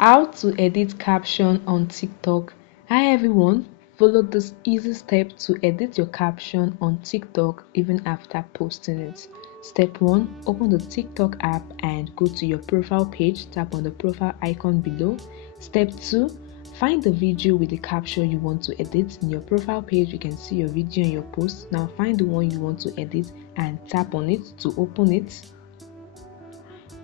How to edit caption on TikTok. Hi everyone, follow this easy step to edit your caption on TikTok even after posting it. Step 1. Open the TikTok app and go to your profile page. Tap on the profile icon below. Step 2. Find the video with the caption you want to edit. In your profile page, you can see your video and your post. Now find the one you want to edit and tap on it to open it.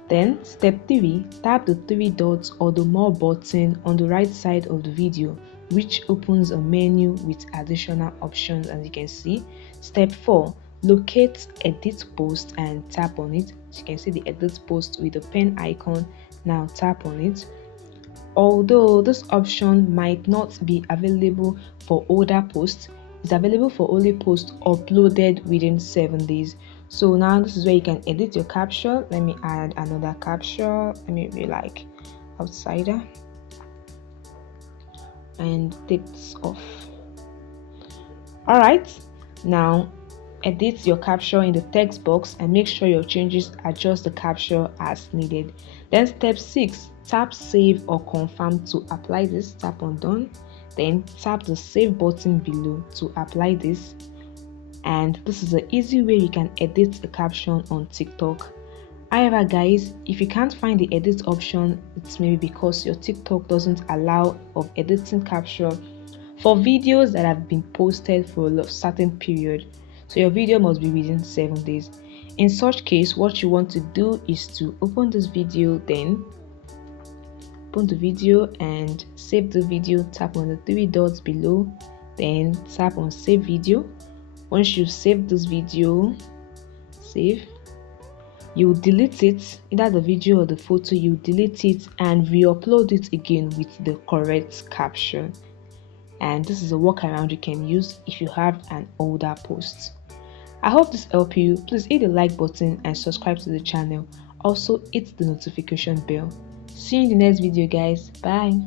Then step 3, tap the 3 dots or the more button on the right side of the video, which opens a menu with additional options as you can see. Step 4, locate edit post and tap on it. As you can see the edit post with the pen icon. Now tap on it. Although this option might not be available for older posts, it's available for only posts uploaded within 7 days. So now this is where you can edit your caption. Let me add another caption. Let me be like outsider and take this off. Alright, now edit your caption in the text box and make sure your changes adjust the caption as needed. Then step 6, tap save or confirm to apply this. Tap on done, then tap the save button below to apply this. And this is an easy way you can edit a caption on TikTok. However guys, if you can't find the edit option, it's maybe because your TikTok doesn't allow of editing caption for videos that have been posted for a certain period. So your video must be within 7 days. In such case, what you want to do is to open this video, then open the video and save the video. Tap on the 3 dots below, then tap on save video. Once you've saved this video, save, you delete it, either the video or the photo. You delete it and re-upload it again with the correct caption. And this is a workaround you can use if you have an older post. I hope this helped you. Please hit the like button and subscribe to the channel. Also hit the notification bell. See you in the next video guys. Bye.